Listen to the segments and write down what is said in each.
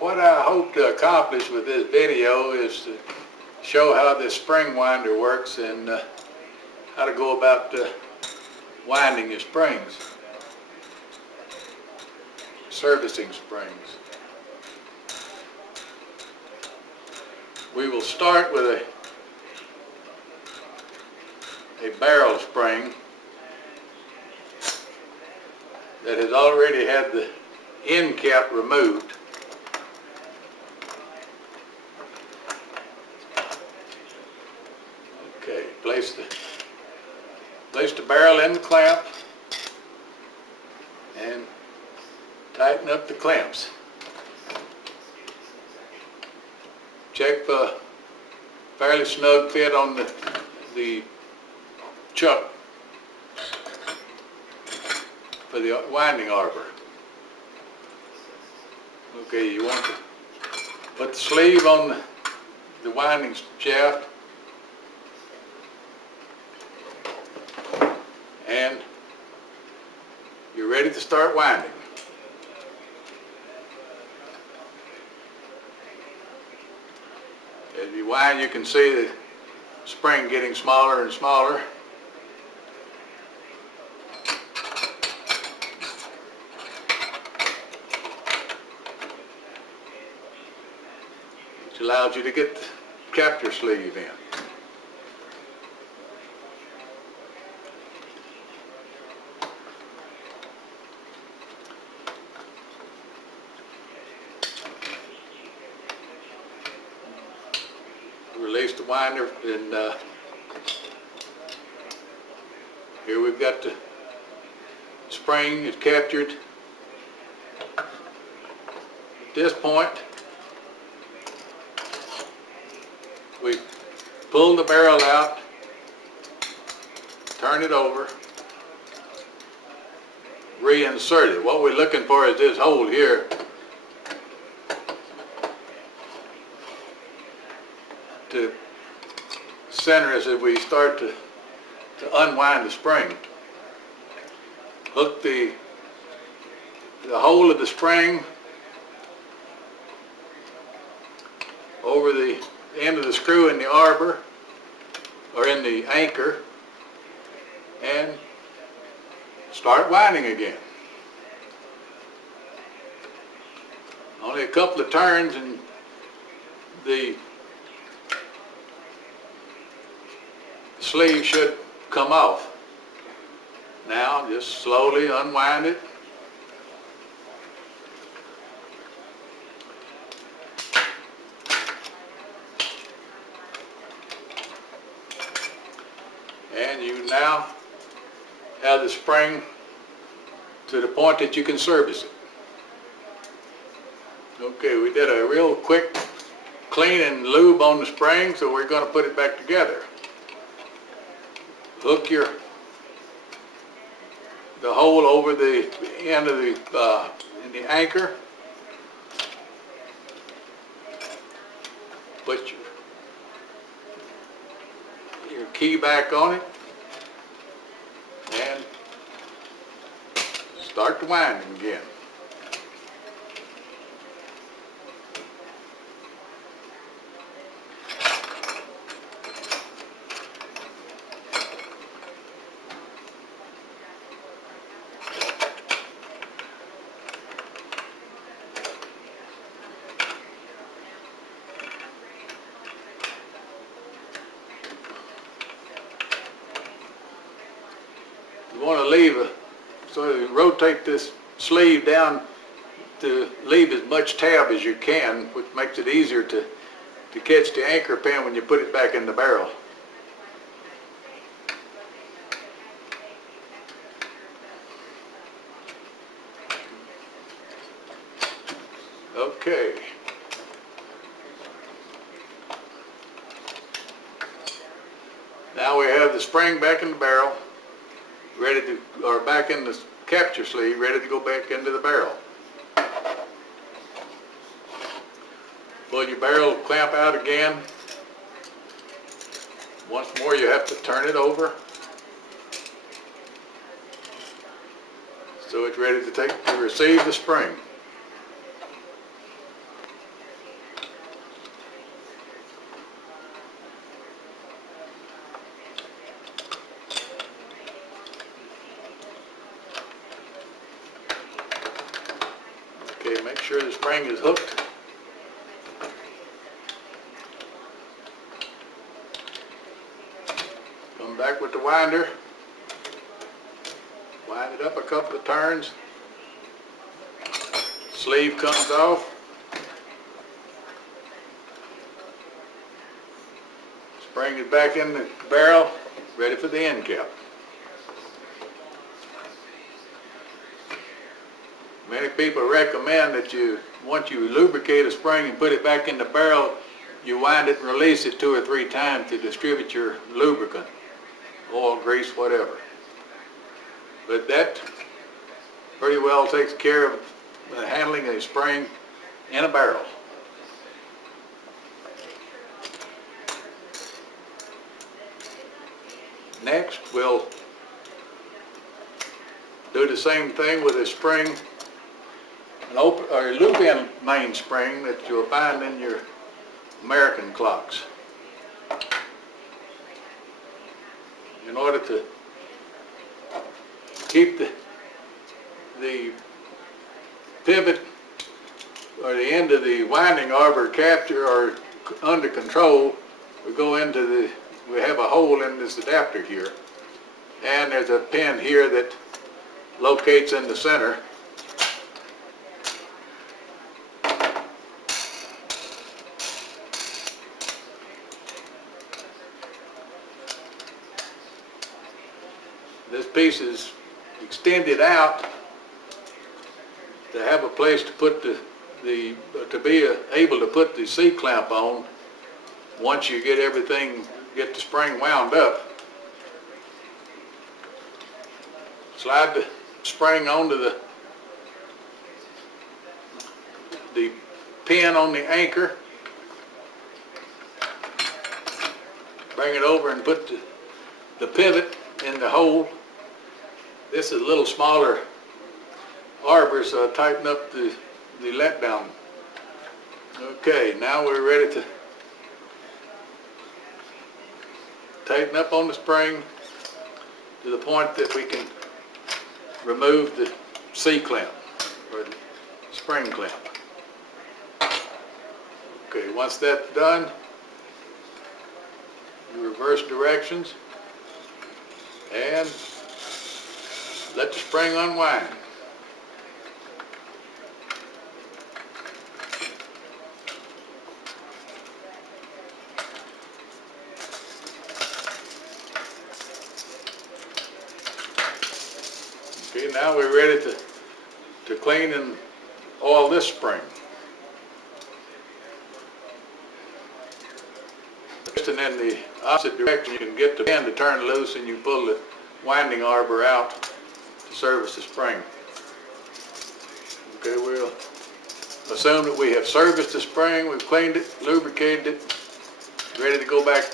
What I hope to accomplish with this video is to show how this spring winder works and how to go about winding your springs, servicing springs. We will start with a barrel spring that has already had the end cap removed. Okay, place the barrel in the clamp and tighten up the clamps. Check for fairly snug fit on the chuck for the winding arbor. Okay, you want to put the sleeve on the winding shaft and you're ready to start winding. As you wind, you can see the spring getting smaller and smaller. Which allows you to get the capture sleeve in. Release the winder, and here we've got the spring is captured. At this point, we pull the barrel out, turn it over, reinsert it. What we're looking for is this hole here to center us as we start to unwind the spring. Hook the hole of the spring over the end of the screw in the arbor or in the anchor and start winding again. Only a couple of turns and the sleeve should come off. Now just slowly unwind it. And you now have the spring to the point that you can service it. Okay, we did a real quick clean and lube on the spring, so we're going to put it back together. Hook the hole over the end of in the anchor. Put your key back on it and start the winding again. You want to leave so you rotate this sleeve down to leave as much tab as you can, which makes it easier to catch the anchor pin when you put it back in the barrel. Okay. Now we have the spring back in the barrel, ready to, or back in the capture sleeve, ready to go back into the barrel. Pull your barrel clamp out again. Once more you have to turn it over so it's ready to receive the spring. make sure the spring is hooked. Come back with the winder. Wind it up a couple of turns. Sleeve comes off. Spring it back in the barrel, ready for the end cap. Many people recommend that once you lubricate a spring and put it back in the barrel, you wind it and release it 2 or 3 times to distribute your lubricant, oil, grease, whatever. But that pretty well takes care of handling a spring in a barrel. Next, we'll do the same thing with a spring, a loop-in mainspring that you'll find in your American clocks. In order to keep the pivot or the end of the winding arbor captured or under control, we have a hole in this adapter here, and there's a pin here that locates in the center. This piece is extended out to have a place to put to be able to put the C-clamp on once you get the spring wound up. Slide the spring onto the pin on the anchor. Bring it over and put the pivot in the hole. This is a little smaller arbor, so I tighten up the letdown. Okay, now we're ready to tighten up on the spring to the point that we can remove the C-clamp or the spring clamp. Okay, once that's done, you reverse directions and let the spring unwind. Okay, now we're ready to clean and oil this spring. And in the opposite direction, you can get the pin to turn loose and you pull the winding arbor out to service the spring. Okay, we'll assume that we have serviced the spring, we've cleaned it, lubricated it, ready to go back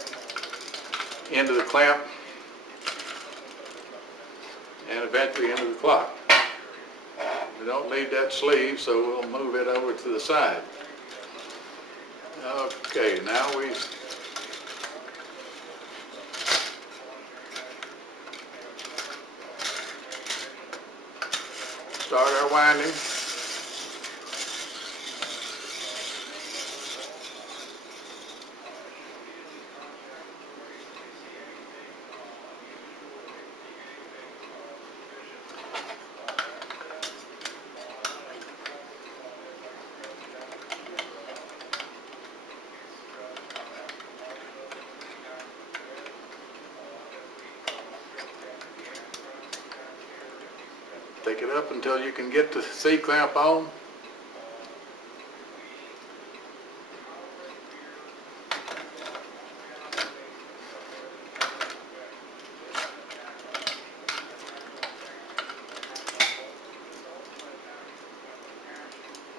into the clamp and eventually into the clock. We don't need that sleeve, so we'll move it over to the side. Okay, now we start our winding. Take it up until you can get the C-clamp on.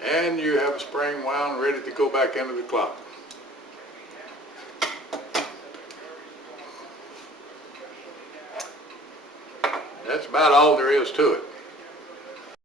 And you have a spring wound ready to go back into the clock. That's about all there is to it.